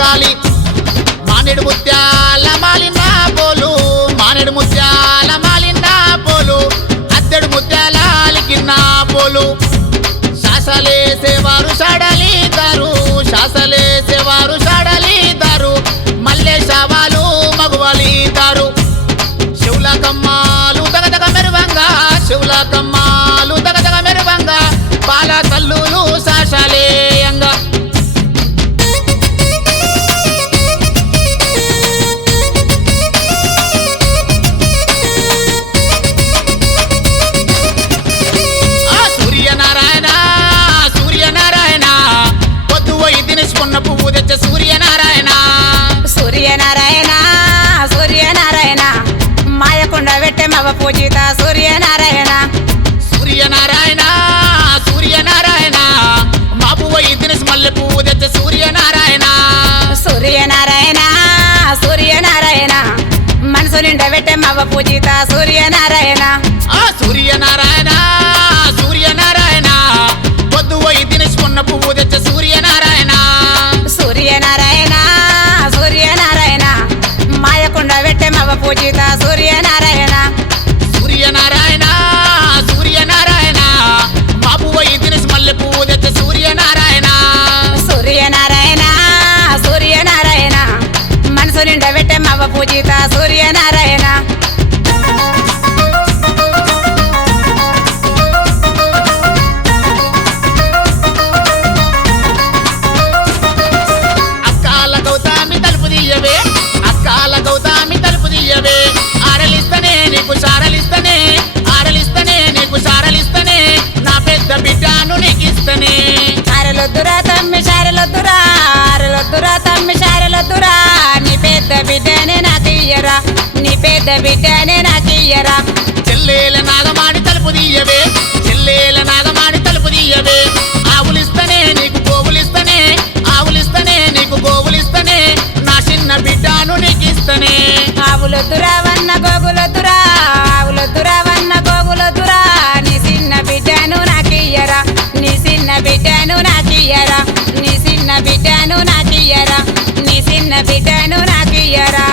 మంగాలి మానేడు ముత్యాల మాలిన పోలు మానేడు ముత్యాల మాలిన పోలు అద్దెడు ముత్యాల అలికిన పోలు శాసలేసేవారు షాడలిదారు శాసలేసేవారు షాడలిదారు మల్లె శావాలు మగువలిదారు శివుల కమ్మాలు దగదగ మెరువంగా శివుల కమ్మాలు దగదగ మెరువంగా పాల తల్లులు శాసలేయంగా పువ్వు తెచ్చ సూర్యనారాయణ సూర్యనారాయణ సూర్యనారాయణ మాయకుండ పెట్టే మవ పూజిత సూర్యనారాయణ సూర్యనారాయణ సూర్యనారాయణ మా పువ్వు తినేసి మల్లె పువ్వు తెచ్చ సూర్యనారాయణ సూర్యనారాయణ సూర్యనారాయణ మనసు నిండా పెట్టే మవ పూజిత సూర్యనారాయణ సూర్యనారాయణ సూర్యనారాయణ పొద్దు పోయి తినేసుకున్న పువ్వు తెచ్చ సూర్యనారాయణ సూర్యనారాయణ సూర్యనారాయణ మాయకుండ పెట్టే మవ పూజిత సూర్యనారాయణ సూర్యనారాయణ సూర్యనారాయణ మా పువ్వు తినేసి మల్లె పువ్వు తెచ్చ సూర్యనారాయణ సూర్యనారాయణ సూర్యనారాయణ మనసు నిండా పెట్టే మవ పూజిత సూర్యనారాయణ అక్కాల గౌతామి తలుపు తీయవే ఆరలిస్తనే నీకు సారలిస్తనే ఆరలిస్తనే నీకు సారలిస్తనే నా పెద్ద బిడ్డను నీకిస్తనే ఆరలొద్దురా తమ్మి సారలొద్దురా ఆరలొద్దురా తమ్మి సారలొద్దురా నీ పెద్ద బిడ్డనే నాకియ్యరా నీ పెద్ద బిడ్డనే నాకియ్యరా చెల్లేల నాగమాడి తలుపు తీయవే చెల్లేల నాగమాడి తలుపు తీయవే ఆవులిస్తనే నీకు గోవులిస్తనే ఆవులిస్తనే నీకు గోవులిస్తనే నా చిన్న బిడ్డను నీకిస్తనే ఆవులొద్దురా వన్న గోగులొద్దురా ఆవులొద్దురా వన్న గోగులొద్దురా నీ చిన్న బిడ్డను నాకియ్యరా నీ చిన్న బిడ్డను నాకియ్యరా నీ చిన్న బిడ్డను నాకియ్యరా నీ చిన్న బిడ్డను నాకియ్యరా